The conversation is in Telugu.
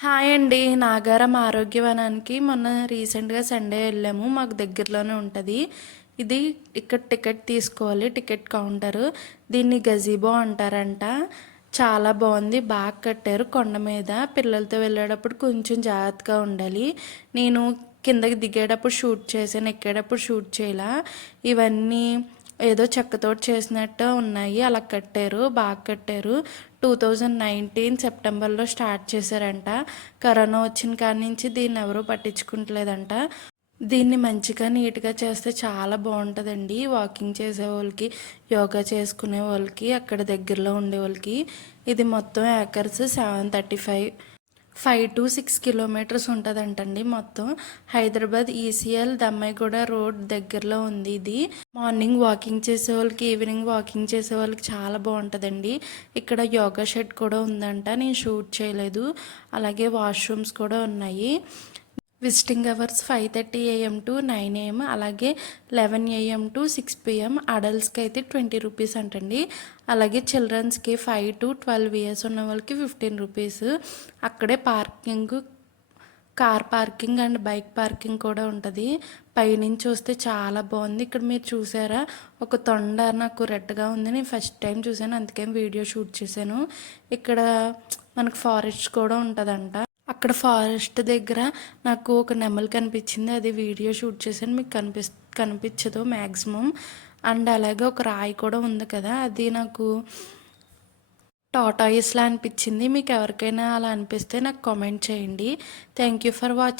హాయ్ అండి. నాగారం ఆరోగ్యవనానికి మొన్న రీసెంట్‌గా సండే వెళ్ళాము. మాకు దగ్గరలోనే ఉంటది. ఇది ఇక్కడ టికెట్ తీసుకోవాలి. Ticket counter. దీన్ని గజీబో అంటారంట. చాలా బాగుంది. బాగా కట్టారు కొండ మీద. పిల్లలతో వెళ్ళేటప్పుడు కొంచెం జాగ్రత్తగా ఉండాలి. నేను కిందకి దిగేటప్పుడు షూట్ చేశాను. ఎక్కేటప్పుడు షూట్ చేయలా. ఇవన్నీ ఏదో చెక్కతోటి చేసినట్టు ఉన్నాయి. అలా కట్టారు. బాగా కట్టారు. 2019 సెప్టెంబర్లో స్టార్ట్ చేశారంట. కరోనా వచ్చిన కాడి నుంచి దీన్ని ఎవరూ పట్టించుకుంటలేదంట. దీన్ని మంచిగా నీట్గా చేస్తే చాలా బాగుంటుందండి. వాకింగ్ చేసే వాళ్ళకి, యోగా చేసుకునే వాళ్ళకి, అక్కడ దగ్గరలో ఉండే వాళ్ళకి. ఇది మొత్తం ఏకర్స్ 5 to 6 కిలోమీటర్స్ ఉంటుందంటండి. మొత్తం హైదరాబాద్ ఈసీఎల్ దమ్మాయిగూడ రోడ్ దగ్గరలో ఉంది ఇది. మార్నింగ్ వాకింగ్ చేసే వాళ్ళకి, ఈవినింగ్ వాకింగ్ చేసే వాళ్ళకి చాలా బాగుంటుందండి. ఇక్కడ యోగా షెడ్ కూడా ఉందంట. నేను షూట్ చేయలేదు. అలాగే వాష్రూమ్స్ కూడా ఉన్నాయి. Visiting hours 5:30 AM to 9 AM, అలాగే 11 AM to 6 PM. అడల్ట్స్కి అయితే 20 రూపీస్ అంటండి. అలాగే చిల్డ్రన్స్కి 5 to 12 ఇయర్స్ ఉన్న వాళ్ళకి 15 రూపీస్. అక్కడే car parking and bike parking కూడా ఉంటుంది. పైనుంచి చూస్తే చాలా బాగుంది. ఇక్కడ మీరు చూసారా, ఒక తొండ నాకు రెడ్గా ఉంది. నేను ఫస్ట్ టైం చూసాను, అందుకే వీడియో షూట్ చేశాను. ఇక్కడ మనకు ఫారెస్ట్ కూడా ఉంటుందంట. అక్కడ ఫారెస్ట్ దగ్గర నాకు ఒక నెమలి కనిపించింది. అది వీడియో షూట్ చేశాను. మీకు కనిపించదు మ్యాక్సిమం. అండ్ అలాగే ఒక రాయి కూడా ఉంది కదా, అది నాకు టాటాయిస్లా అనిపించింది. మీకు ఎవరికైనా అలా అనిపిస్తే నాకు కామెంట్ చేయండి. Thank you for watching.